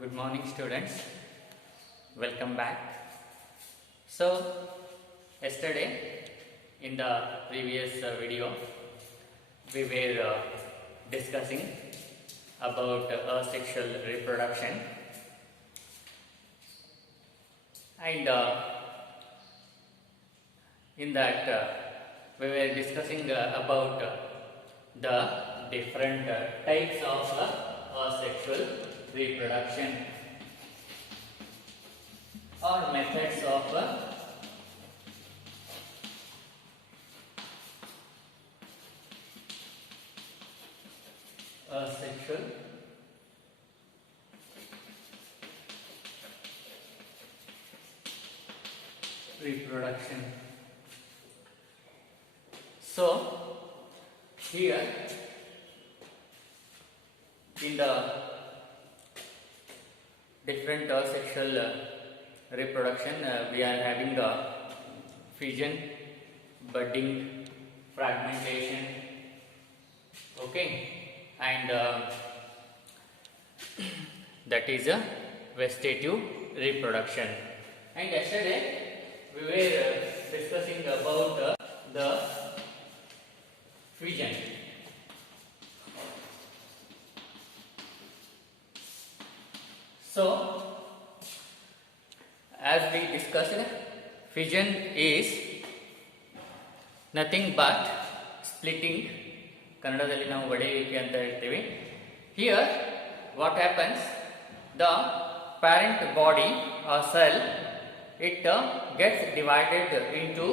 Good morning, students. Welcome back. So, yesterday in the previous video, we were discussing about asexual reproduction, and in that we were discussing about the different types of asexual reproduction or methods of asexual reproduction. So, here in the different sexual reproduction, we are having fission, budding, fragmentation, okay, and that is a vegetative reproduction. And yesterday we were discussing about the fission. So, as we discussed, fission is nothing but splitting. ಕನ್ನಡದಲ್ಲಿ ನಾವು ಒಡೆಯುವಿಕೆ ಅಂತ ಹೇಳ್ತೀವಿ. Here, what happens? The parent body or cell, it gets divided into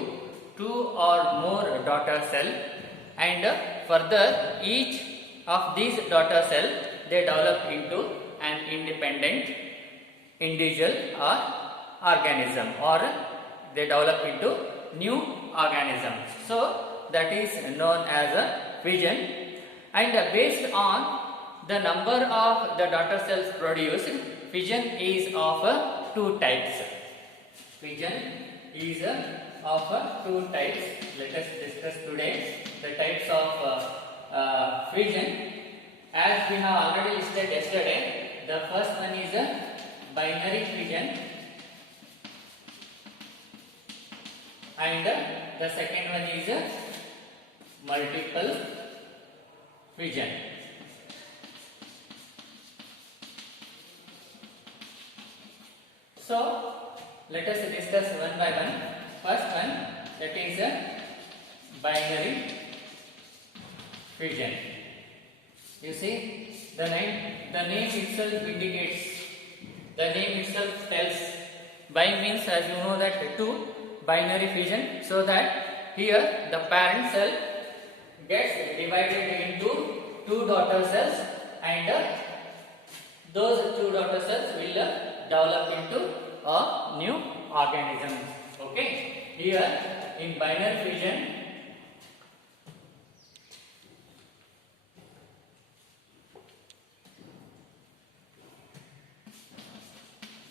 two or more daughter cell, and further each of these daughter cell they develop into an independent individual or organism, or they develop into new organisms. So that is known as a fission, and based on the number of the daughter cells produced, fission is of two types. Fission is of two types. Let us discuss today the types of fission. As we have already listed yesterday, the first one is a binary fission, and the second one is a multiple fission. So, let us discuss one by one. First one, that is a binary fission. You see, the name itself indicates, the name itself tells. Bi means, as you know, that two, binary fission, so that here the parent cell gets divided into two daughter cells, and those two daughter cells will develop into a new organism. Okay, here in binary fission,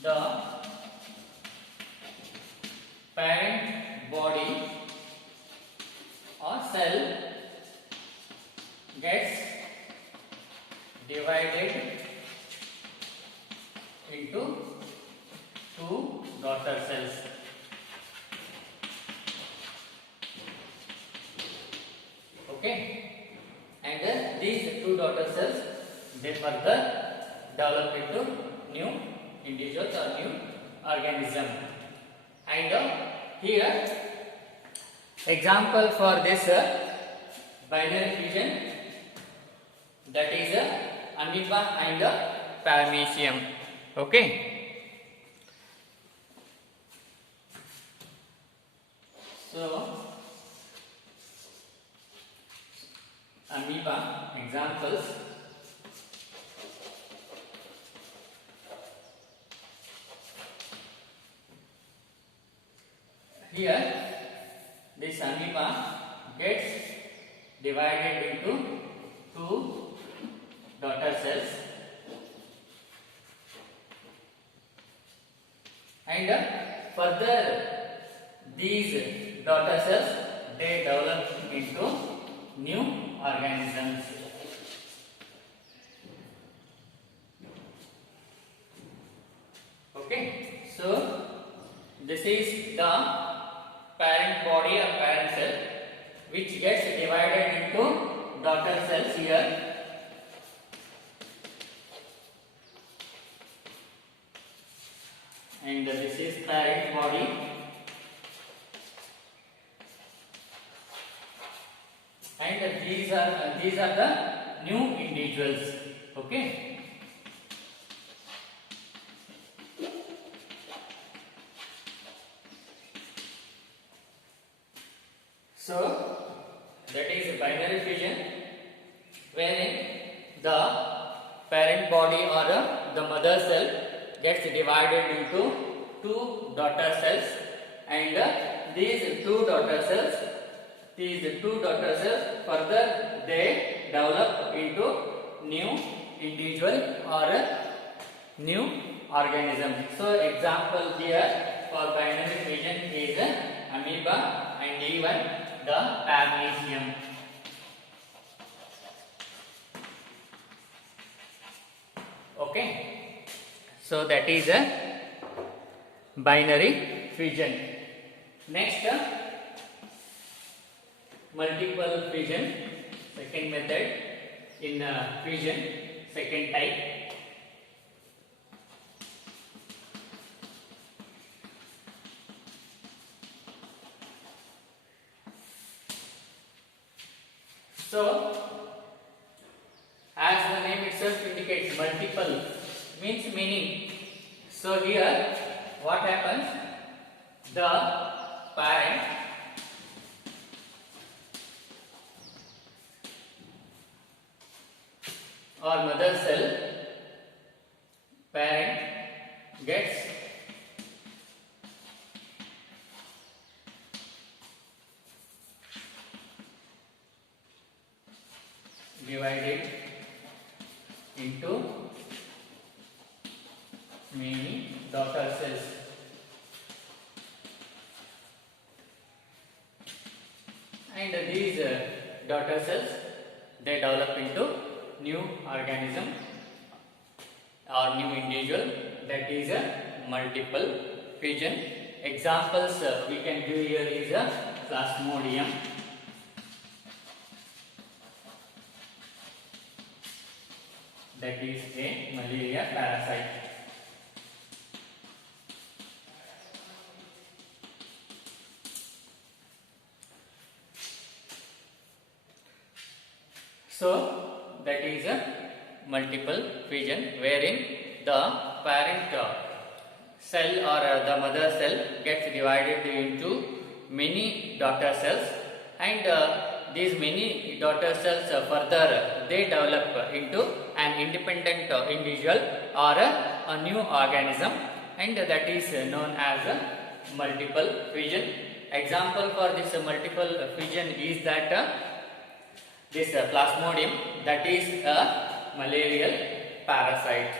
the parent body or cell gets divided into two daughter cells. Okay, and these two daughter cells they further develop into new individuals or new organism. And here example for this binary fission, that is amoeba and paramecium. Okay, so amoeba examples. Here this amoeba gets divided into two daughter cells, and further these daughter cells they develop into new organisms. Okay, so this is the parent body or parent cell which gets divided into daughter cells here. And this is parent body, and these are the new individuals. Okay. So that is binary fission, wherein the parent body or the mother cell gets divided into two daughter cells, and these two daughter cells further they develop into new individual or new organism. So example here for binary fission is amoeba and even the paramecium. Okay, so that is a binary fission. Next, multiple fission, second method in fission, second type. So, as the name itself indicates, multiple meaning. So here, what happens? The parent or mother cell, parent gets divided into many daughter cells, and these daughter cells they develop into new organism or new individual, that is a multiple fission. Examples we can give here is a Plasmodium, that is a malaria parasite. So that is a multiple fission, wherein the parent cell or the mother cell gets divided into many daughter cells, and these many daughter cells further they develop into an independent individual or a new organism, and that is known as a multiple fission. Example for this multiple fission is that this Plasmodium, that is a malarial parasite.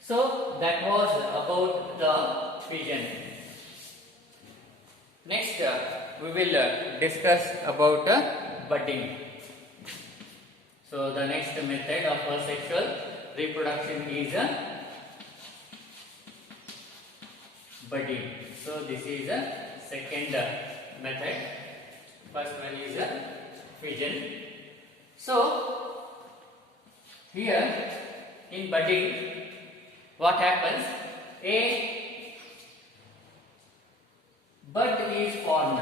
So that was about the fission. Next we will discuss about budding. So the next method of sexual reproduction is budding. So this is a second method. First one is fission. So here in budding, what happens? A bud is formed.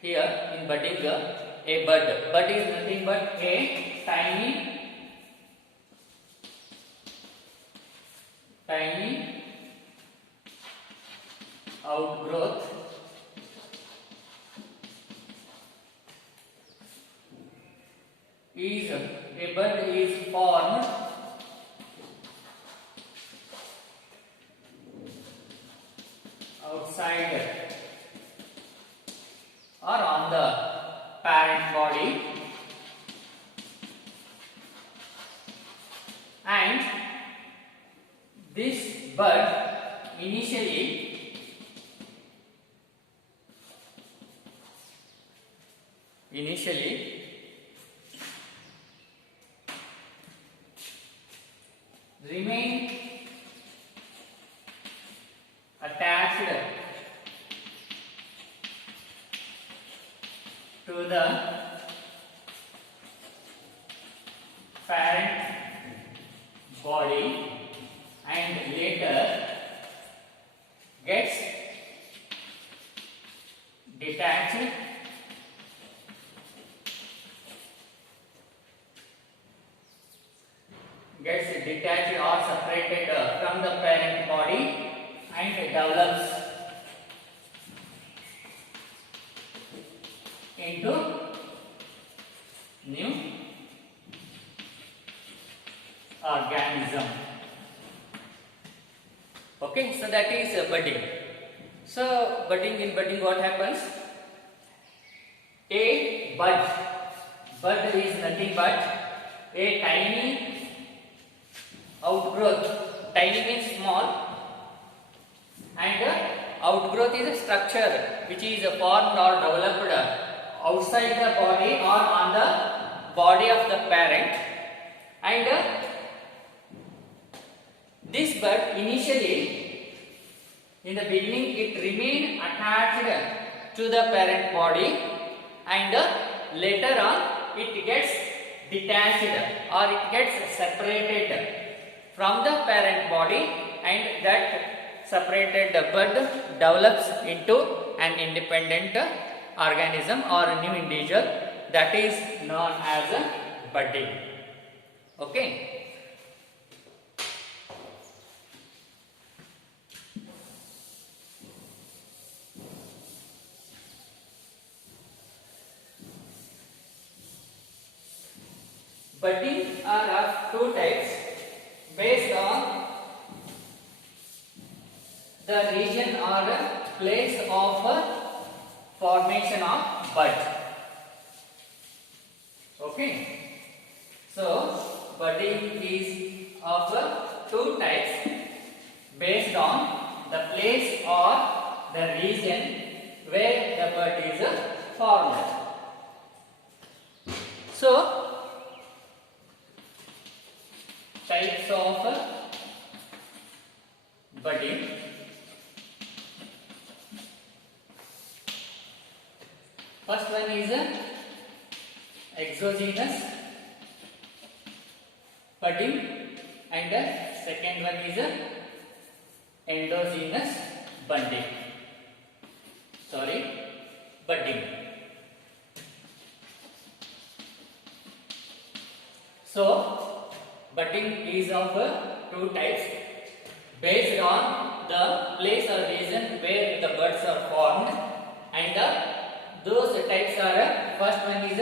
Here in budding, a bud. Bud is nothing but a tiny outgrowth is a bud is formed outside or on the parent body, and this bud initially remain attached to the parent body and later gets detached or separated from the parent body and develops into new organism. Okay, so that is budding. So in budding what happens? A bud is nothing but a tiny outgrowth. Tiny means small, and outgrowth is a structure which is formed or developed outside the body or on the body of the parent, and this bud initially in the beginning it remain attached to the parent body, and later on it gets detached or it gets separated from the parent body, and that separated bud develops into an independent organism or a new individual, that is known as budding. Okay. Budding are of two types based on the region or place of formation of bud. Okay. So budding is of two types based on the place or the region where the bud is formed. So types of budding. First one is exogenous budding, and the second one is endogenous budding. Budding. So budding is of two types based on the place or region where the buds are formed, and those types are, first one is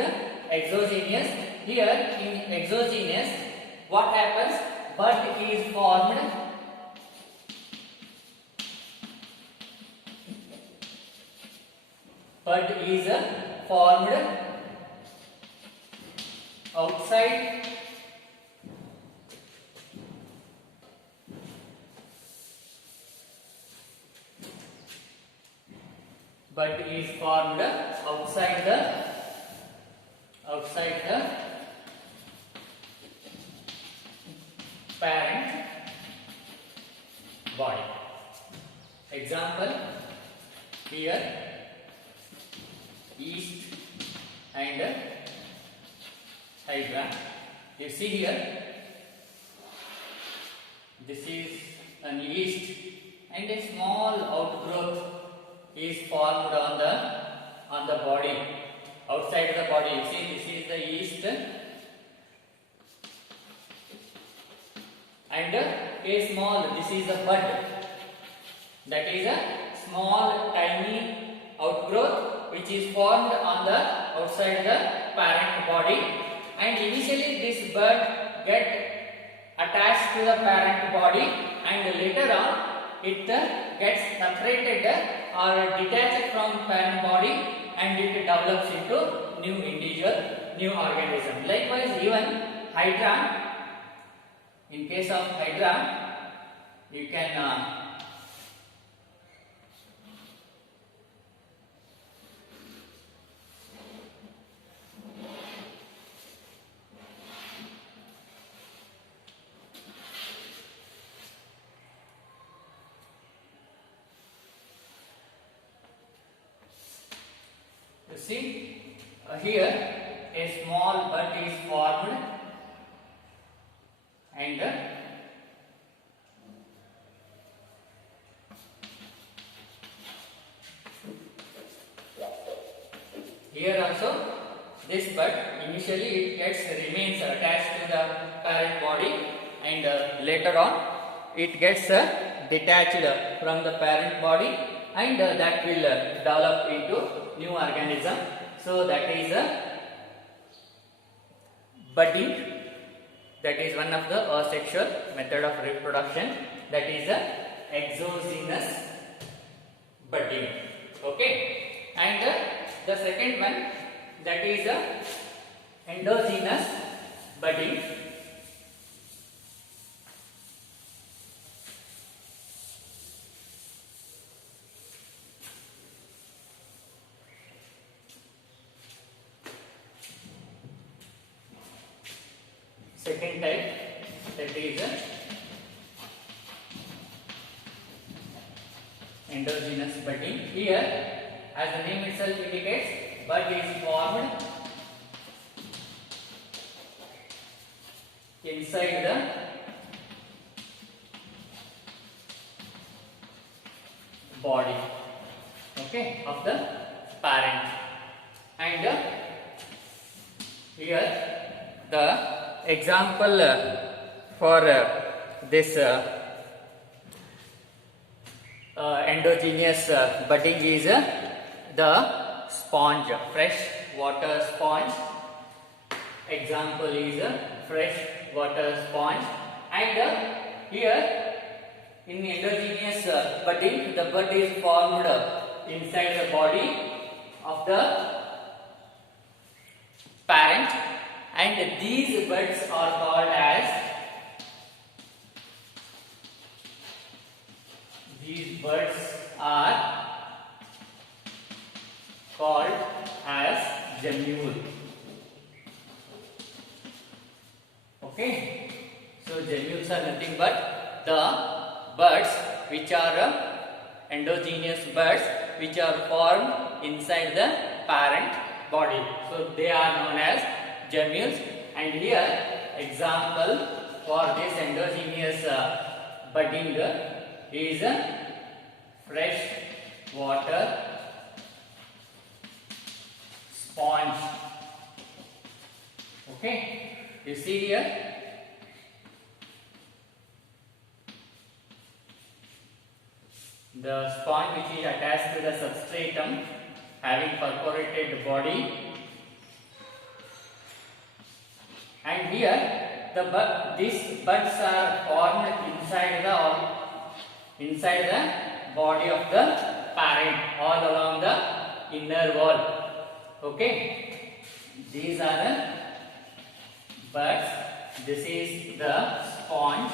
exogenous. Here in exogenous, what happens? Bud is formed outside the parent body. Example here, yeast and hydra. You see here, this is an yeast, and a small outgrowth is formed on the body, outside the body. You see, this is the yeast, and this is a bud, that is a small tiny outgrowth which is formed on the outside the parent body, and initially this bud get attached to the parent body, and later on it gets separated or detached from parent body, and it develops into new individual, new organism. Likewise, even hydra. In case of hydra, you can see here a small bud is formed and here also this bud initially it remains attached to the parent body and later on it gets detached from the parent body and that will develop into new organism. So that is budding. That is one of the asexual method of reproduction. That is exogenous budding. Okay, and the second one, that is endogenous budding. Second type, that is endogenous budding. Here, as the name itself indicates, bud is formed inside the body, okay, of the parent, and here the example for this endogenous budding is the sponge, fresh water sponge. Example is fresh water sponge, and here in endogenous budding the bud is formed inside the body of the parent, and these buds are called as gemule. Okay, so gemmules are nothing but the buds which are endogenous buds which are formed inside the parent body. So they are known as gemmules, and here example for this endogenous budding is fresh water sponge. Okay, you see here the sponge which is attached to the substratum having perforated body, and here these buds are formed inside the body of the parent all along the inner wall. Okay, these are the buds. This is the sponge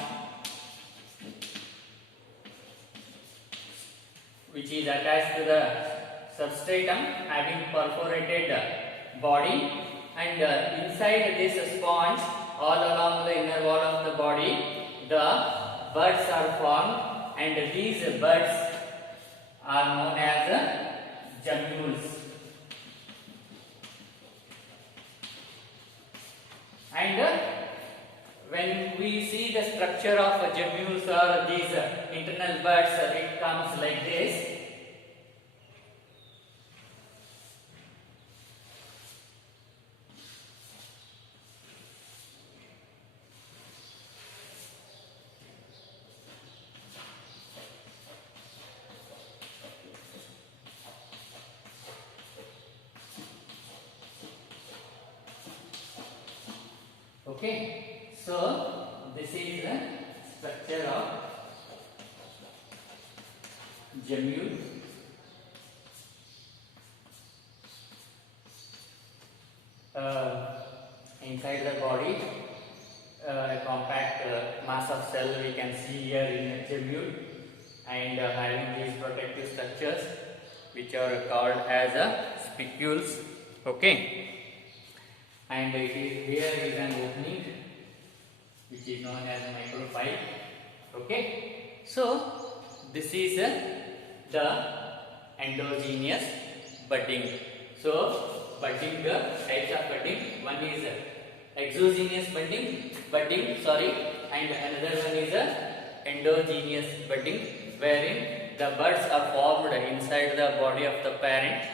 which is attached to the substratum having perforated body, and inside this sponge all along the inner wall of the body the buds are formed, and these buds are known as gemmules. And when we see the structure of gemmules or these internal buds, it comes like this. Okay, so this is the structure of gemmule. Inside the body, a compact mass of cell we can see here in a gemmule, and having these protective structures which are called as spicules. Okay. And here is an opening which is known as micropyle. Okay, so this is the endogenous budding. So budding types of budding, one is exogenous budding, and another one is endogenous budding, wherein the buds are formed inside the body of the parent,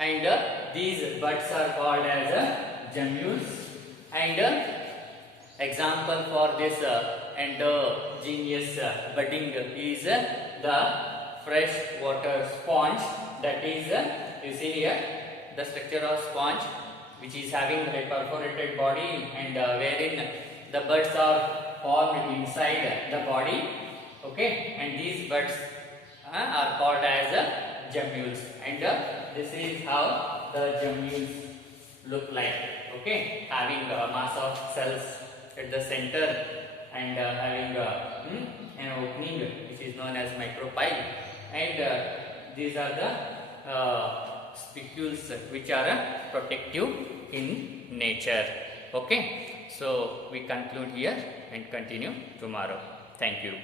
and these buds are called as gemmules. And example for this endogenous budding is the fresh water sponge. That is, you see here the structure of sponge, which is having a perforated body, and wherein the buds are formed inside the body. Okay, and these buds are called as gemmules, and this is how the gemmules look like. Okay, having a mass of cells at the center, and having an opening which is known as micropyle, and these are the spicules which are protective in nature. Okay, so we conclude here and continue tomorrow. Thank you.